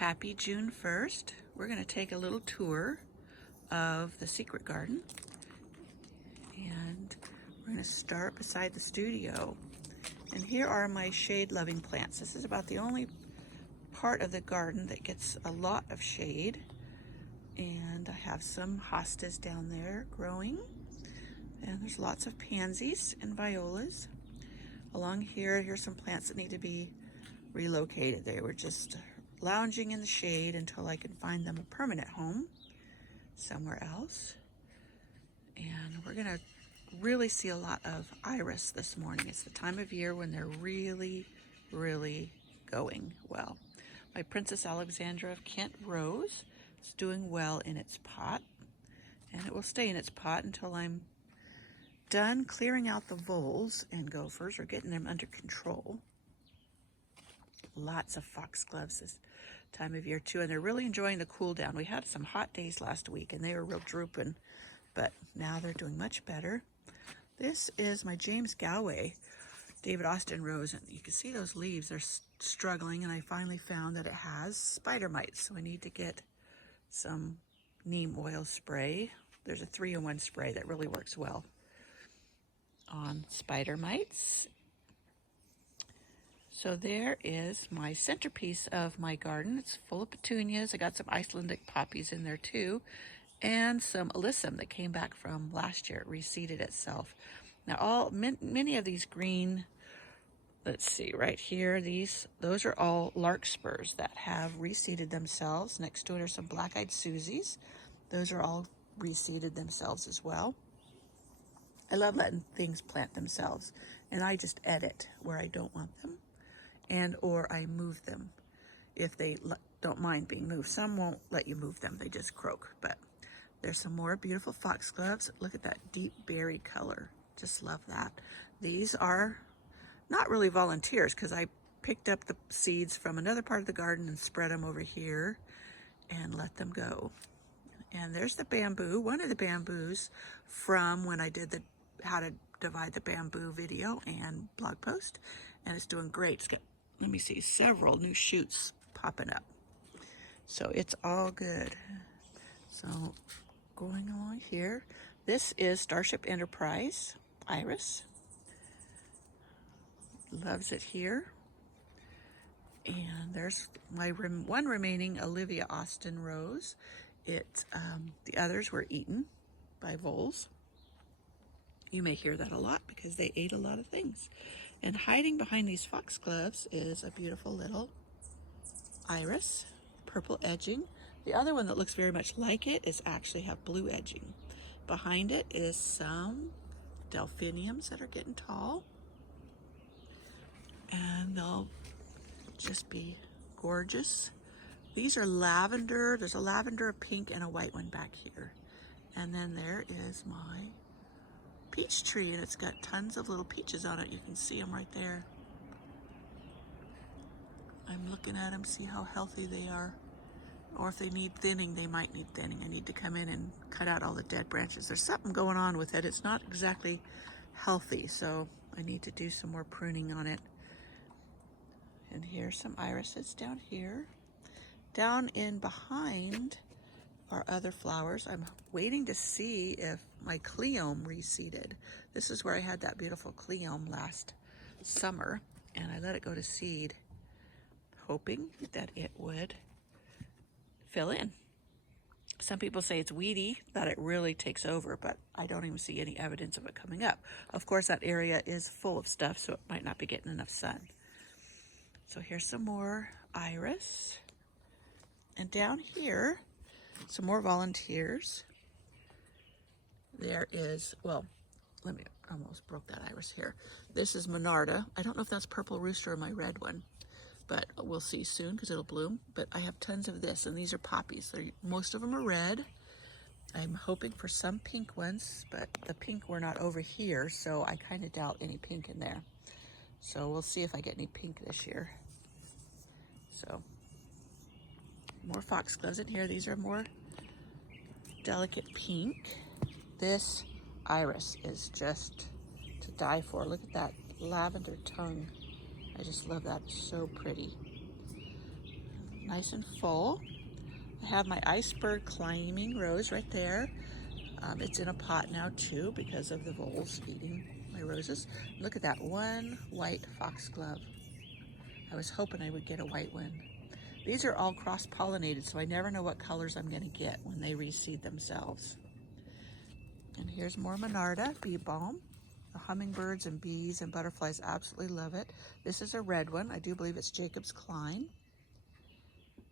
Happy June 1st. We're going to take a little tour of the secret garden, and we're going to start beside the studio. And here are my shade-loving plants. This is about the only part of the garden that gets a lot of shade. And I have some hostas down there growing. And there's lots of pansies and violas. Along here, here's some plants that need to be relocated. They were just lounging in the shade until I can find them a permanent home somewhere else. And we're gonna really see a lot of iris this morning. It's the time of year when they're really, really going well. My Princess Alexandra of Kent rose is doing well in its pot, and it will stay in its pot until I'm done clearing out the voles and gophers, or getting them under control. Lots of foxgloves this time of year too, and they're really enjoying the cool down. We had some hot days last week and they were real drooping, but now they're doing much better. This is my James Galway David Austin rose, and you can see those leaves are struggling, and I finally found that it has spider mites, so I need to get some neem oil spray. There's a 3-in-1 spray that really works well on spider mites. So there is my centerpiece of my garden. It's full of petunias. I got some Icelandic poppies in there too, and some alyssum that came back from last year. It reseeded itself. Now many of these green, let's see, right here, those are all larkspurs that have reseeded themselves. Next to it are some black-eyed Susies. Those are all reseeded themselves as well. I love letting things plant themselves, and I just edit where I don't want them, and or I move them if they don't mind being moved. Some won't let you move them, they just croak. But there's some more beautiful foxgloves. Look at that deep berry color. Just love that. These are not really volunteers, because I picked up the seeds from another part of the garden and spread them over here and let them go. And there's the bamboo, one of the bamboos from when I did the how to divide the bamboo video and blog post, and it's doing great. It's got, let me see, several new shoots popping up. So it's all good. So going along here, this is Starship Enterprise iris. Loves it here. And there's my one remaining Olivia Austin rose. The others were eaten by voles. You may hear that a lot because they ate a lot of things. And hiding behind these foxgloves is a beautiful little iris, purple edging. The other one that looks very much like it is actually have blue edging. Behind it is some Delphiniums that are getting tall, and they'll just be gorgeous. These are lavender. There's a lavender, a pink, and a white one back here. And then there is my peach tree, and it's got tons of little peaches on it. You can see them right there. I'm looking at them, see how healthy they are. Or if they need thinning, they might need thinning. I need to come in and cut out all the dead branches. There's something going on with it. It's not exactly healthy, so I need to do some more pruning on it. And here's some irises down here. Down in behind are other flowers. I'm waiting to see if my cleome reseeded. This is where I had that beautiful cleome last summer, and I let it go to seed, hoping that it would fill in. Some people say it's weedy, that it really takes over, but I don't even see any evidence of it coming up. Of course, that area is full of stuff, so it might not be getting enough sun. So here's some more iris. And down here, some more volunteers. There is, well, I almost broke that iris here. This is Monarda. I don't know if that's purple rooster or my red one, but we'll see soon because it'll bloom. But I have tons of this, and these are poppies. Most of them are red. I'm hoping for some pink ones, but the pink were not over here, so I kind of doubt any pink in there. So we'll see if I get any pink this year. So more foxgloves in here. These are more delicate pink. This iris is just to die for. Look at that lavender tongue. I just love that. It's so pretty. nice and full. I have my iceberg climbing rose right there. It's in a pot now too because of the voles eating my roses. Look at that one white foxglove. I was hoping I would get a white one. These are all cross-pollinated, so I never know what colors I'm going to get when they reseed themselves. And here's more Monarda bee balm. The hummingbirds and bees and butterflies absolutely love it. This is a red one. I do believe it's Jacob's Klein.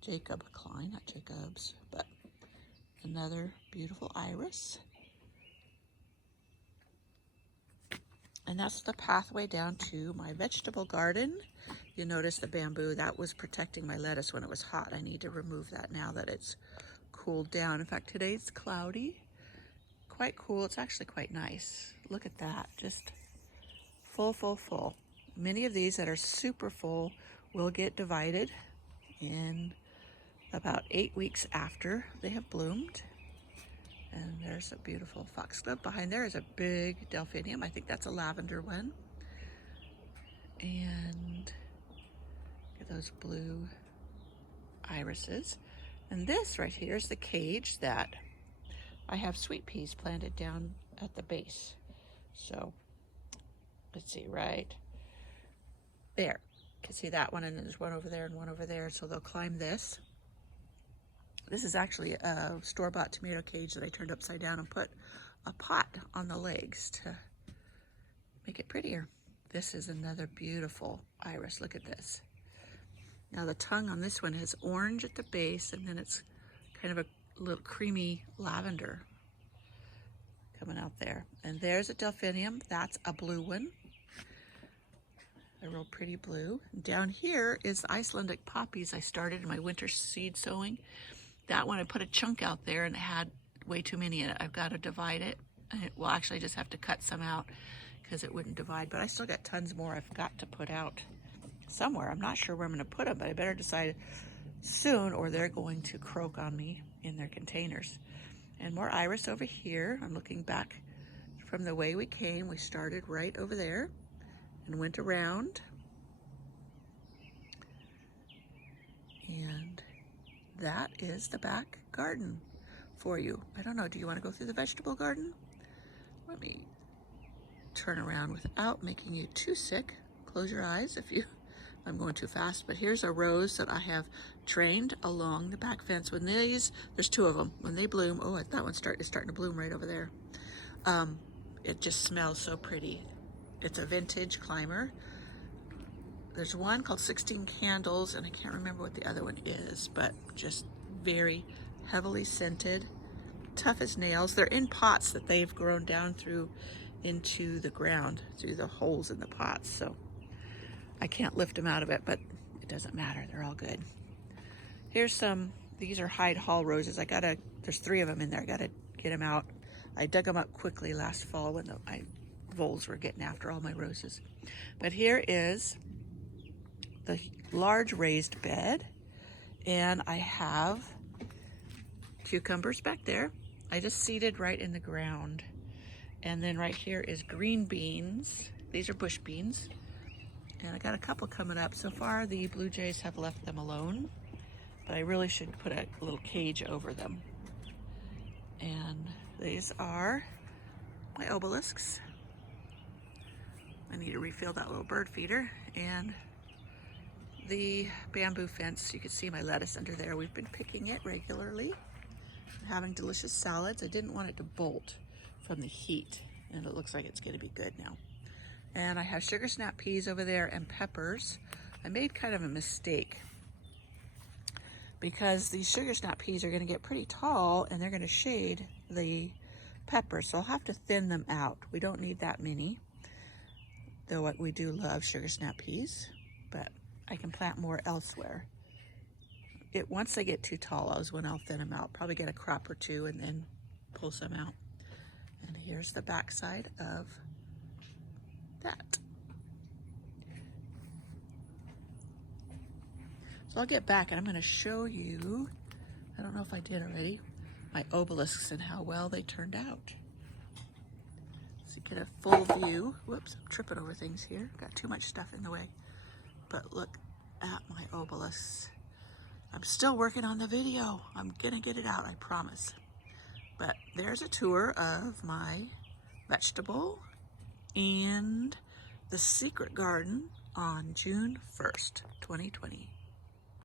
Jacob Klein, not Jacob's, but another beautiful iris. And that's the pathway down to my vegetable garden. You notice the bamboo, that was protecting my lettuce when it was hot. I need to remove that now that it's cooled down. In fact, today's cloudy, quite cool. It's actually quite nice. Look at that, just full, full, full. Many of these that are super full will get divided in about 8 weeks after they have bloomed. And there's a beautiful foxglove. Behind there is a big delphinium. I think that's a lavender one. And look at those blue irises. And this right here is the cage that I have sweet peas planted down at the base. So let's see, right there. You can see that one, and there's one over there and one over there. So they'll climb this. This is actually a store-bought tomato cage that I turned upside down and put a pot on the legs to make it prettier. This is another beautiful iris. Look at this. Now the tongue on this one is orange at the base, and then it's kind of a little creamy lavender coming out there. And there's a delphinium. That's a blue one. A real pretty blue. And down here is the Icelandic poppies I started in my winter seed sowing. That one I put a chunk out there and it had way too many in it. I've got to divide it. Well, actually I just have to cut some out because it wouldn't divide, but I still got tons more I've got to put out somewhere. I'm not sure where I'm going to put them, but I better decide soon or they're going to croak on me in their containers. And more iris over here. I'm looking back from the way we came. We started right over there and went around. And that is the back garden for you. I don't know, do you want to go through the vegetable garden? Let me turn around without making you too sick. Close your eyes if I'm going too fast. But here's a rose that I have trained along the back fence. When these, there's two of them. When they bloom, oh, that one is starting to bloom right over there. It just smells so pretty. It's a vintage climber. There's one called 16 Candles, and I can't remember what the other one is, but just very heavily scented, tough as nails. They're in pots that they've grown down through into the ground, through the holes in the pots, so I can't lift them out of it, but it doesn't matter. They're all good. Here's some, these are Hyde Hall roses. There's 3 of them in there. I gotta get them out. I dug them up quickly last fall when my voles were getting after all my roses. But here is the large raised bed, and I have cucumbers back there. I just seeded right in the ground. And then right here is green beans. These are bush beans. And I got a couple coming up. So far the blue jays have left them alone, but I really should put a little cage over them. And these are my obelisks. I need to refill that little bird feeder. And the bamboo fence, you can see my lettuce under there. We've been picking it regularly, having delicious salads. I didn't want it to bolt from the heat, and it looks like it's going to be good now. And I have sugar snap peas over there and peppers. I made kind of a mistake because these sugar snap peas are going to get pretty tall and they're going to shade the peppers, so I'll have to thin them out. We don't need that many, though we do love sugar snap peas, but I can plant more elsewhere. Once they get too tall, is when I'll thin them out. Probably get a crop or 2 and then pull some out. And here's the back side of that. So I'll get back and I'm going to show you, I don't know if I did already, my obelisks and how well they turned out. So you get a full view. Whoops, I'm tripping over things here. Got too much stuff in the way. But look at my obelisks. I'm still working on the video. I'm gonna get it out, I promise. But there's a tour of my vegetable and the secret garden on June 1st, 2020.